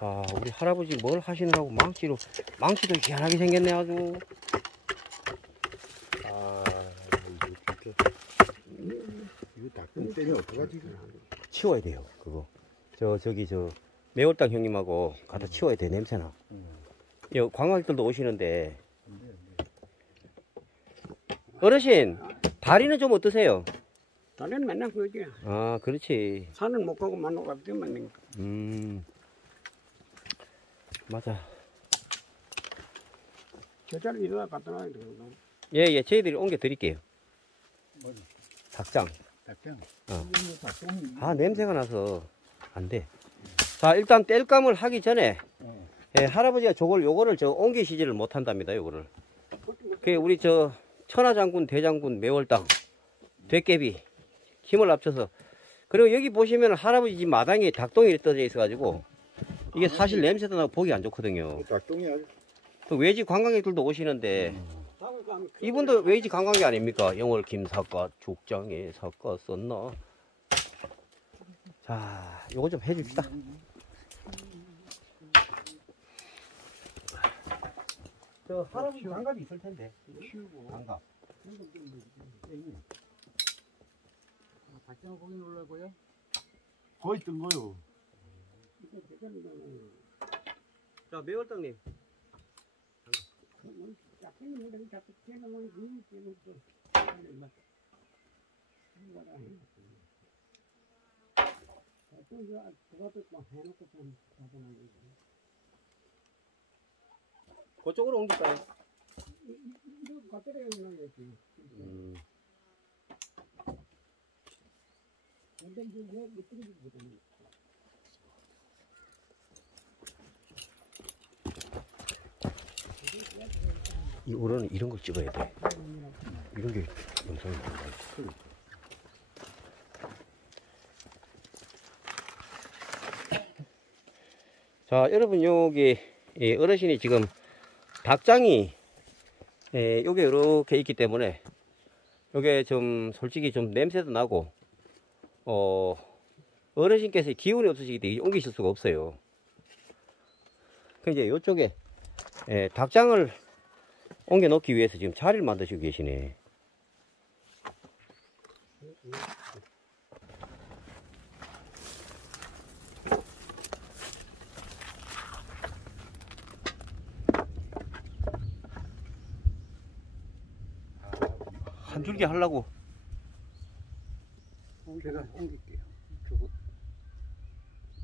아, 우리 할아버지 뭘 하시느라고 망치도 희한하게 생겼네, 아주. 아, 이거 닭똥 때문에 어떡하지? 치워야 돼요, 그거. 저기, 매월당 형님하고 갖다 치워야 돼, 냄새나. 여 관광객들도 오시는데. 어르신, 다리는 좀 어떠세요? 다리는 맨날 그러지. 아, 그렇지. 산을 못 가고 만나고 가면. 맞아. 저 자리 이러다 갖다 놔야 되거든. 예, 저희들이 옮겨 드릴게요. 뭐지? 닭장. 닭장. 어. 아, 냄새가 나서 안 돼. 자, 일단 뗄감을 하기 전에, 예, 할아버지가 요거를 옮기시지를 못한답니다, 요거를. 우리 천하장군, 대장군, 매월당, 되깨비, 힘을 합쳐서. 그리고 여기 보시면 할아버지 집 마당에 닭똥이 떠져 있어가지고, 이게 사실 냄새도 나고 보기 안 좋거든요. 닭똥이 아주. 또 외지 관광객들도 오시는데, 이분도 외지 관광객 아닙니까? 영월 김사과, 죽장에 사과 썼나? 자, 요거 좀 해줍시다. 저 할아버지 장갑이 있을 텐데. 장갑. 닭장 거기 놀라고요? 거기 있던 거요. 자, 매월당님. 그쪽으로 옮길까요? 이 오로는 이런 걸 찍어야 돼. 이런 게 영상이 나와요. 자, 여러분, 여기 어르신이 지금 닭장이 요게 이렇게 있기 때문에 요게 좀 솔직히 좀 냄새도 나고 어르신께서 기운이 없으시기 때문에 옮기실 수가 없어요. 이제 요쪽에 닭장을 옮겨 놓기 위해서 지금 자리를 만드시고 계시네. 한 줄기 하려고. 제가 옮길게요.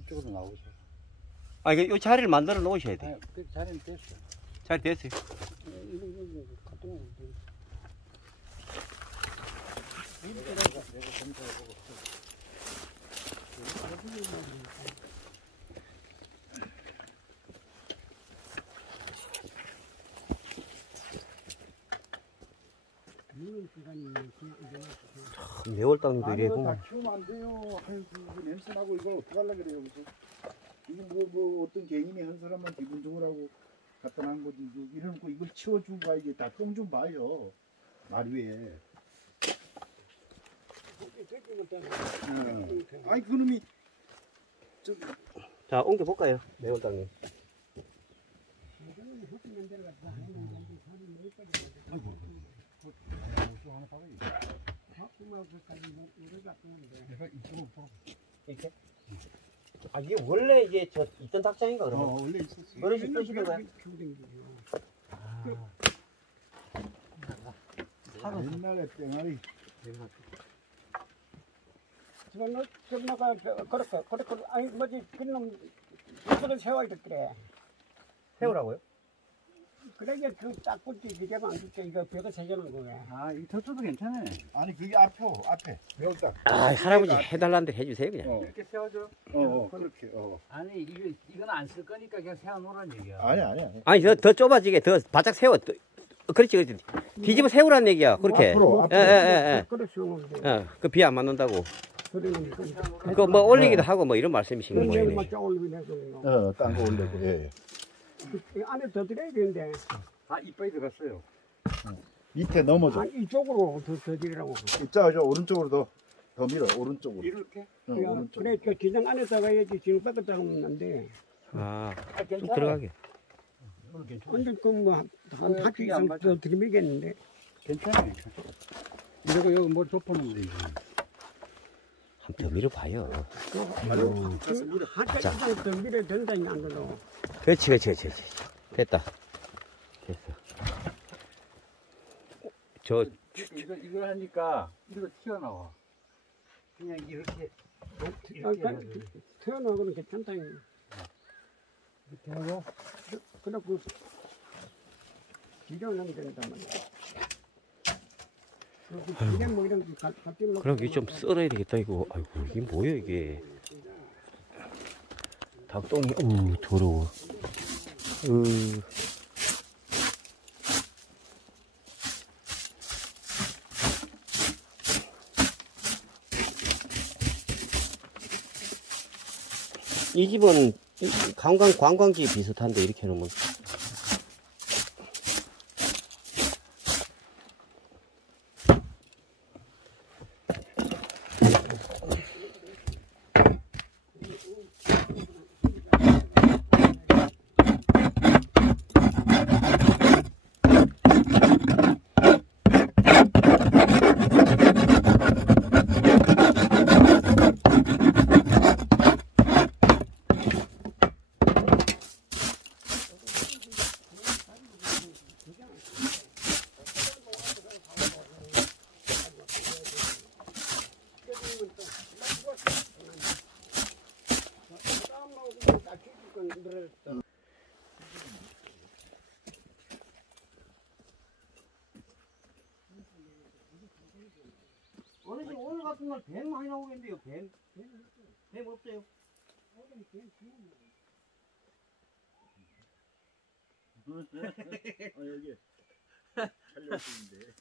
이쪽으로 나오세요. 아, 이 자리를 만들어 놓으셔야 돼. 그 자리는 됐어요. 자리 됐어요. 매월당도 이래 보면. 다 키우면 안 돼요. 아이고, 냄새 나고 이걸 어떡하려고 그래요, 여기서. 이게 뭐 어떤 개인이 한 사람만 기분 좋으라고 갖다 놓은 거지. 이래놓고 이걸 치워주고 가야지. 닭똥 좀 봐요. 말 위에. 아니, 그놈이. 자, 옮겨볼까요? 매월당님. 이렇게? 아, 이게 원래 이게 있던 닭장인가, 그러면? 원래 있었어요. 어르신 쓰시던 거야? 옛날에 땡아리. 지금 나가 그렇게 아니 뭐지 그놈 이거를 세워야 그래. 세우라고요? 그래 이게 그 딱붙이 기대가 안 줄게 이거 벽을 세우는 거야. 아, 이 저쪽도 괜찮아요. 아니, 그게 앞에. 매울딱. 아, 할아버지 해달라는 대로 해주세요, 그냥. 이렇게 세워줘. 그렇게. 아니 이건 안 쓸 거니까 그냥 세워놓으란 얘기야. 아니. 아니, 더 좁아지게, 더 바짝 세워. 그렇지. 뒤집어 세우라는 얘기야, 그렇게. 앞으로. 예. 그래 세우면 돼. 그 비 안 맞는다고. 그러면 그거 뭐 올리기도 하고 뭐 이런 말씀이신 그런 거예요. 막 올리네 그. 딴 거 올리고, 예. 안에 더 들어야 되는데. 다 이빨이 들어갔어요. 밑에 넘어져. 아니 이쪽으로 더 들이라고. 저 오른쪽으로 더. 더 밀어 오른쪽으로. 이렇게? 응, 오른쪽. 그래, 그 기장 안에다가 해야지 지금 바깥다가 없는데. 아, 쭉 괜찮아. 들어가게. 오늘 괜찮아. 완전 그뭐한 바퀴 그게 안 이상 맞아. 더 들이미겠는데. 괜찮아. 이러고 여기 뭐 덮어놓으면 되지. 한번 더 밀어봐요. 한자 자. 이상 더 밀어야 된다니 안 그래도. 그렇지. 됐다. 됐어. 이걸 하니까 이거 튀어나와. 그냥 이렇게 태어나고는 괜찮다. 이렇게 하고 그래고 기장을 하면 된단 말이야. 기장 뭐 이런 거 같이 놓고. 그럼 이게 좀 썰어야 되겠다, 이거. 아이고, 이게 뭐야, 이게. 닭똥이, 더러워. 이 집은 관광지 비슷한데, 이렇게 해놓으면. 오늘 같은 날 뱀 많이 나오겠는데요, 뱀? 뱀 없어요? 여기 촬영 중인데.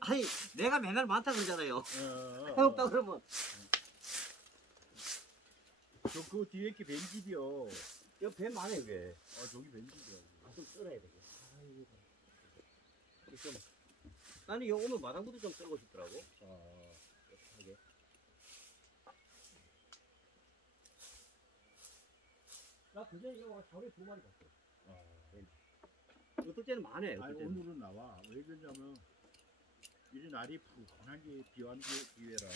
아니, 내가 맨날 많다 그러잖아요. 없다 그러면. 그 뒤에 이렇게 벤집이요. 여기 뱀 많아요, 이게. 저기 벤집이야. 좀 썰어야 되겠다. 아니, 요 오늘 마당부도 좀 썰고 싶더라고. 깨끗하게. 나 그전에 이거 하루에 2마리 봤어. 어떨 때는 많아. 아니 오늘은 나와. 왜 그러냐면 이 날이 푸근한 게 비와는 기회라.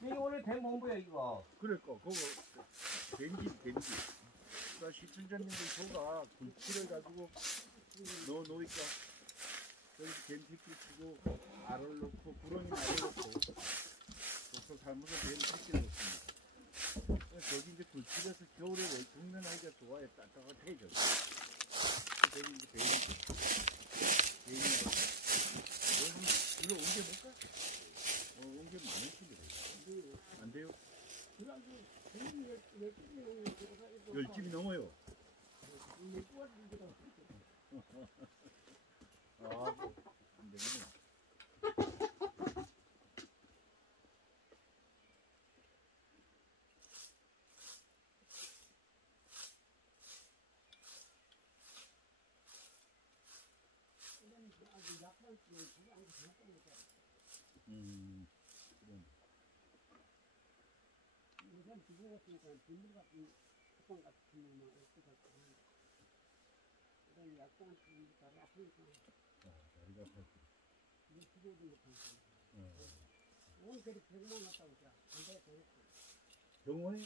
이게 원래 뱀 뭔거야 이거? 그러니까 그거 벤집. 그러니까 시청자님들 소가 굴치를 가지고 넣으니까 여기 뱀 새끼 치고 알을 넣고 구렁이 알을 넣고 독서 삶아서 뱀 새끼를 넣습니다. 거기 이제 굴치에서 겨울에 죽는 아이가 좋아해 따뜻하게 저기 이제 뱀이 이거 옮겨 볼까? 옮겨 많은 집이래. 안 돼요? 열집이 넘어요. 안 되겠네. 병원에?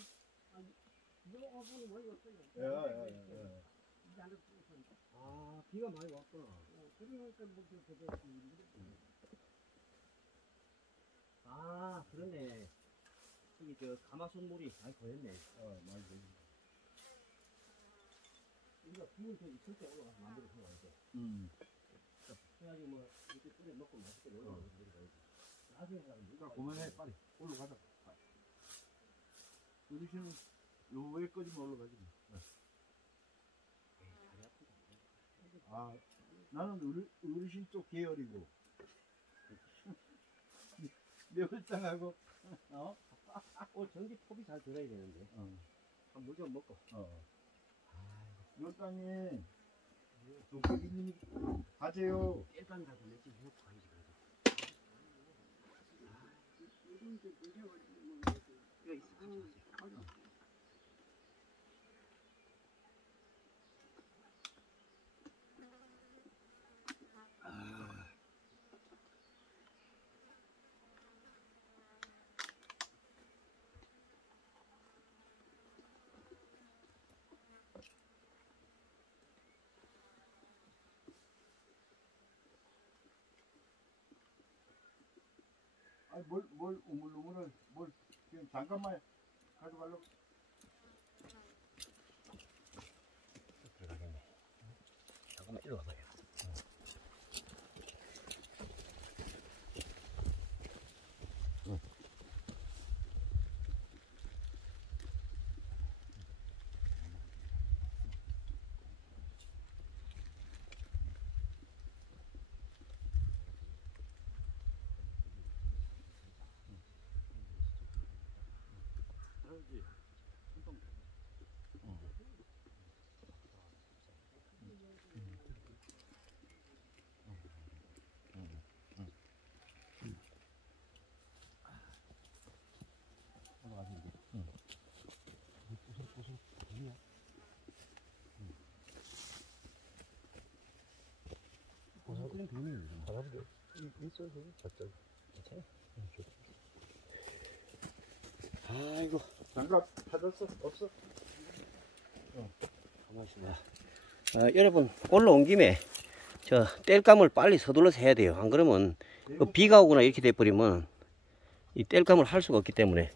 아, 비가 많이 왔구나. 아, 그러네. 여기 저 가마솥물이 많이 고였네. 많이 보이네. 우리가 비는 저기 절대 올라가서 만들어서 가야돼. 그래가지고 뭐 이렇게 끓여 먹고 맛있게 놀아야지. 나중에 가면 자, 그만해, 빨리. 올라가자. 어르신은 요 위에 꺼지면 올라가지. 아, 나는 어르신 쪽 계열이고 매울당하고 전기 톱이 잘 들어야 되는데. 물 좀 먹고. 요 땅에 도깨비님이 가재요. 일반 가서 며칠 못 가야지 그래도. 이거 있어. 아니 뭘 우물우물을 뭘 그냥 잠깐만 가져가려고. 들어가겠네. 잠깐만 일로 와봐요. 그냥 비밀 할아버지 있어요 저쪽 괜찮아. 아이고 장갑 찾았어? 없어? 가만히 있어봐. 여러분 올라온 김에 저 땔감을 빨리 서둘러서 해야 돼요. 안 그러면 비가 오거나 이렇게 돼버리면 이 땔감을 할 수가 없기 때문에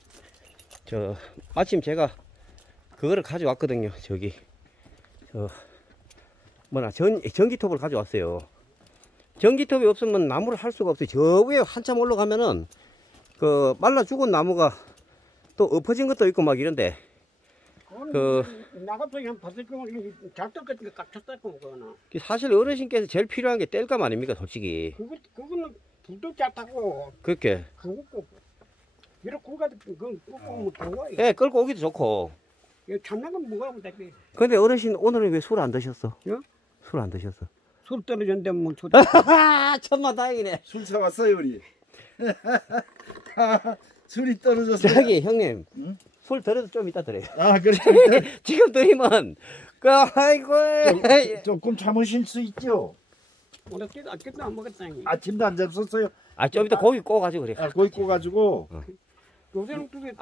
저 마침 제가 그거를 가져왔거든요. 저기 저 뭐나 전기톱을 가져왔어요. 전기톱이 없으면 나무를 할 수가 없어요. 저 위에 한참 올라가면은 그 말라 죽은 나무가 또 엎어진 것도 있고 막 이런데 나가서 그냥 봤을 경우는 잘 떴거든 깍쳤다 그거는. 사실 어르신께서 제일 필요한 게 땔감 아닙니까 솔직히. 그거는 불도 짰다고. 그렇게 그거 이렇게 굴가도 그건 뭐 좋아요. 예 끌고 오기도 좋고. 참나가 뭐가 하면 되지. 근데 어르신 오늘은 왜 술 안 드셨어? 요? 술 안 드셨어? 술 떨어졌는데 뭐 술. 천만 다행이네. 술 사왔어요 우리. 술이 떨어졌어요. 저기 형님 응? 술 드려도 좀 이따 드려요. 아 그래. 지금 드리면 아이고 조금 참으실 수 있죠. 오늘 아직도 안 먹었다니. 아침도 안 잡섰어요. 좀 이따 고기 구워가지고 그래. 고기 구워가지고. 요새는 그게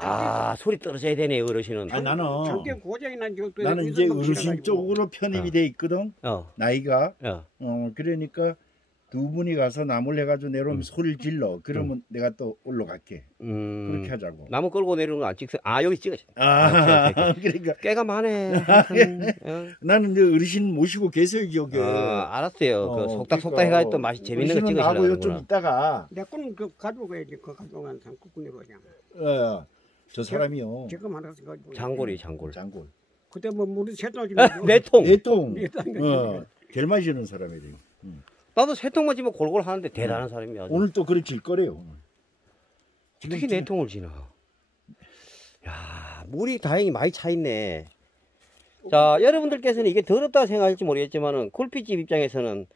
술이 떨어져야 되네 어르신은. 나는 장기 고장이 난 적도 나는 이제 어르신 쪽으로 편입이 돼 있거든. 나이가. 그러니까 두 분이 가서 나무를 해가지고 내려오면 소리를 질러. 그러면 내가 또 올라갈게. 그렇게 하자고. 나무 끌고 내려오는 거 안 찍어. 여기 찍어. 그러니까 꽤가 많네. 나는 이제 어르신 모시고 계세요 여기. 알았어요. 그 속닥속닥 해가지고 또 맛이 재밌는 거 찍으시려고. 좀 이따가. 내 거는 그 가져가야지. 그 가져가는 사람 꾹꾹 그냥. 저 사람이요. 지금 알아서 가지고. 장골. 그때 뭐 물이 새똥 네 통. 네 통. 제일 많이 주는 사람이래요. 나도 세 통만 지면 골골 하는데 대단한 사람이야. 오늘 또 그렇게 질 거래요. 어떻게 네 통을 지나? 야, 물이 다행히 많이 차 있네. 자, 여러분들께서는 이게 더럽다 생각할지 모르겠지만은 굴빛집 입장에서는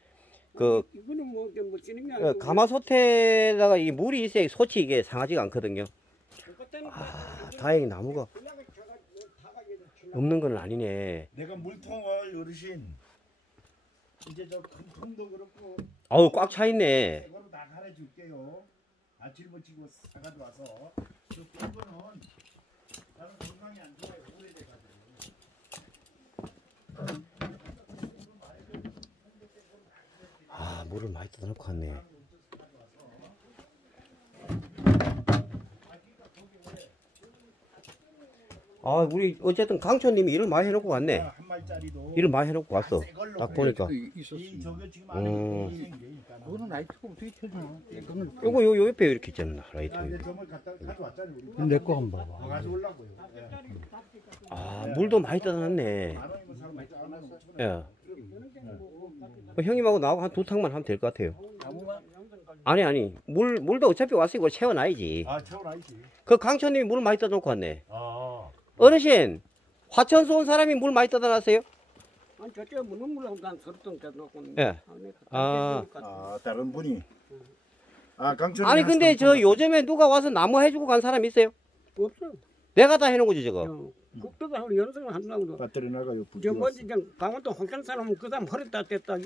이거는 뭐 쓰는 게 아니고 가마솥에다가 이 물이 있어야 솥이 이게 상하지가 않거든요. 다행히 나무가 없는 건 아니네. 내가 물통을 어르신 이제 저 큰 통도 그렇고 꽉 차 있네. 이거로 다 갈아줄게요. 짊어지고 사가져 와서 저 큰 거는 나는 건강이 안 좋아요. 오래돼가지고. 물을 많이 떠놓고 왔네. 우리 어쨌든 강촌님이 일을 많이 해놓고 왔네. 한 마리짜리도 일을 많이 해놓고 왔어. 딱 보니까. 저거 지금 안에 너는 라이트가 어떻게 켜져? 요거 요 옆에 이렇게 있잖아. 라이트. 점을 가져왔잖아요. 내 거 한번 봐봐. 가져오려고요. 물도 많이 떠났네. 만 원이면 사람 많이 짜놨어. 예. 형님하고 나하고 한 2탕만 하면 될 것 같아요. 나무가? 아니. 물도 어차피 왔으니 이걸 채워놔야지. 아 채워놔야지. 그 강천님이 물 많이 떠놓고 왔네. 아. 어르신, 화천수 온 사람이 물 많이 떠다 놨어요? 아니 저쪽에 물을 난 서럽던 데 놓고. 예. 아. 아 다른 분이. 아 강천. 아니, 근데 저 요즘에 누가 와서 나무 해주고 간 사람 있어요? 없어. 내가 다 해놓은 거지, 저거. 국도가 연습을 한다고. 배터리 나가요. 저 뭐지 강원도 홍천 사람은 그 사람 허리 다 뗐다.